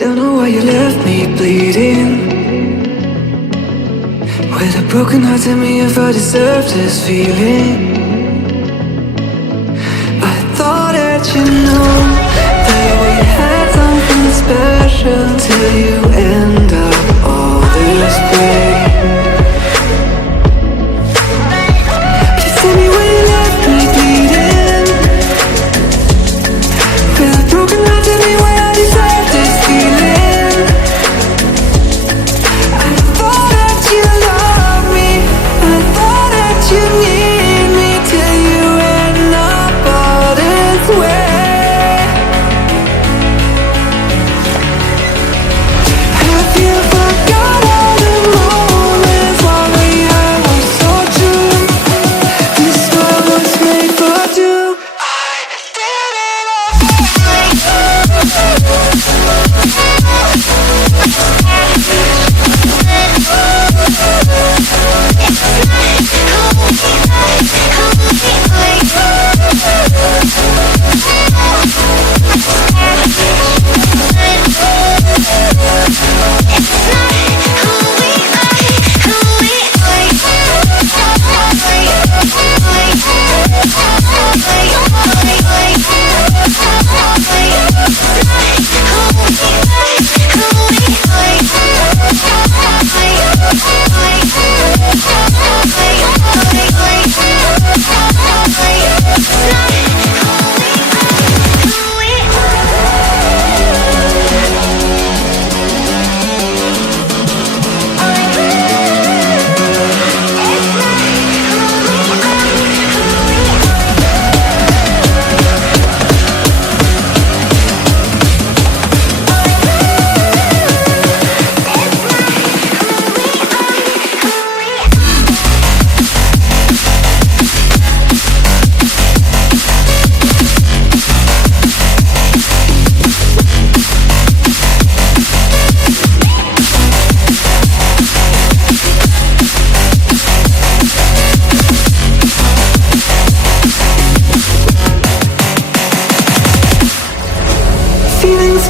Don't know why you left me bleeding. With a broken heart, tell me if I deserve this feeling. I thought that you know that we had something special till you end up all this way. Please tell me why you left me bleeding. With a broken heart, tell me why I deserve this feeling. I thought that you loved me, I thought that you need me till you end up all this way. Have you forgot all the moments while we had were so true? This world was made for two. I did it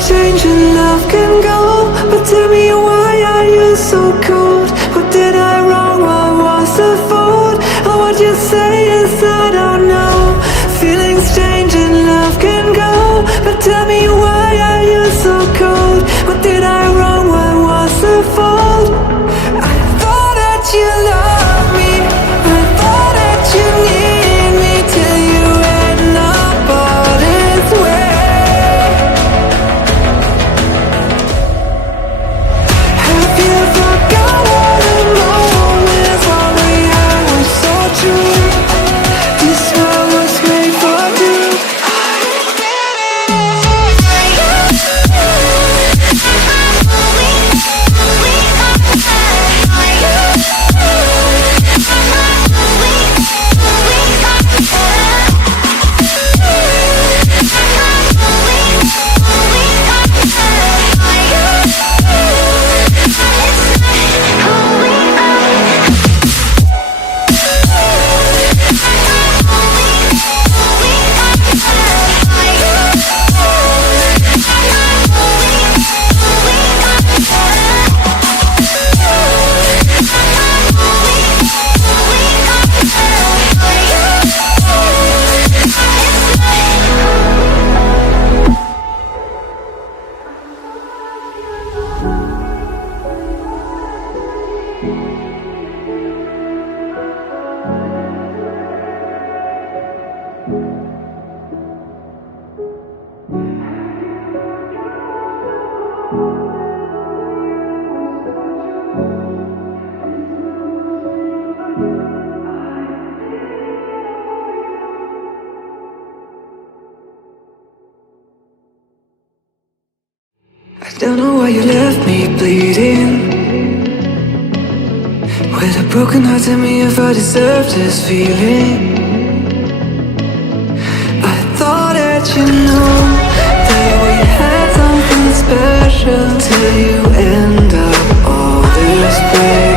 change and love can go, but tell me why are you so cold? What did I wrong? What was the fault? Or what you say is I don't know. Feelings change and love can go, but tell me why are you so cold? What did I wrong? What was the fault? I thought that you loved me, I thought that you need me till you end up all this way. Don't know why you left me bleeding. With a broken heart, tell me if I deserve this feeling. I thought that you know that we had something special till you end up all this way.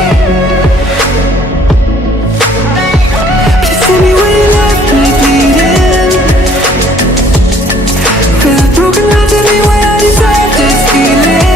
Please tell me why you left me bleeding. With a broken heart, tell me why I deserve this feeling.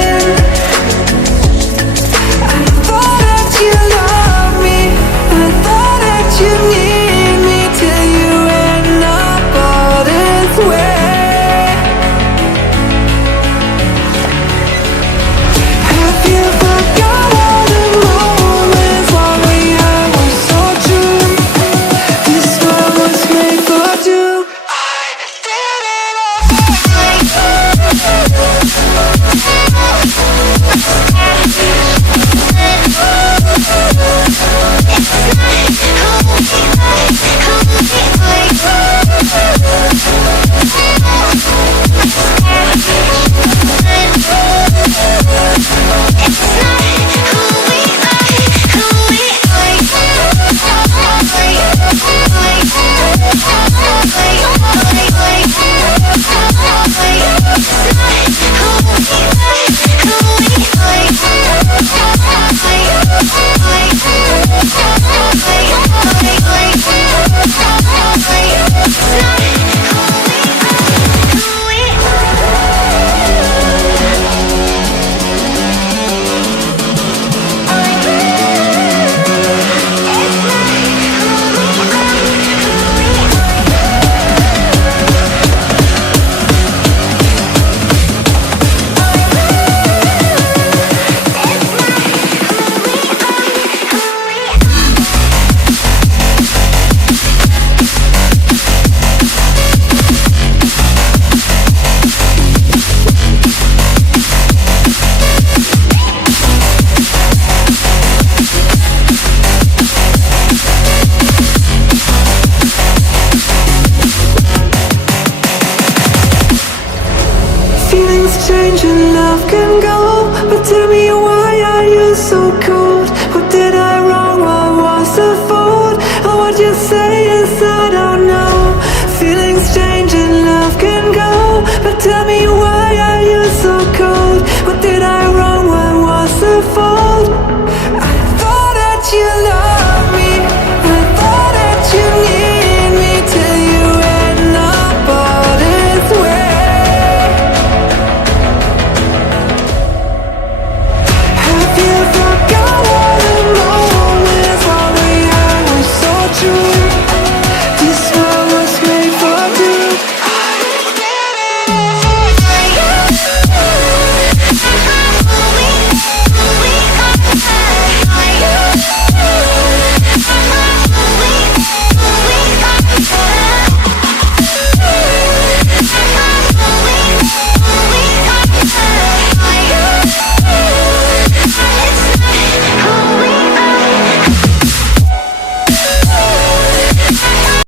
Tell me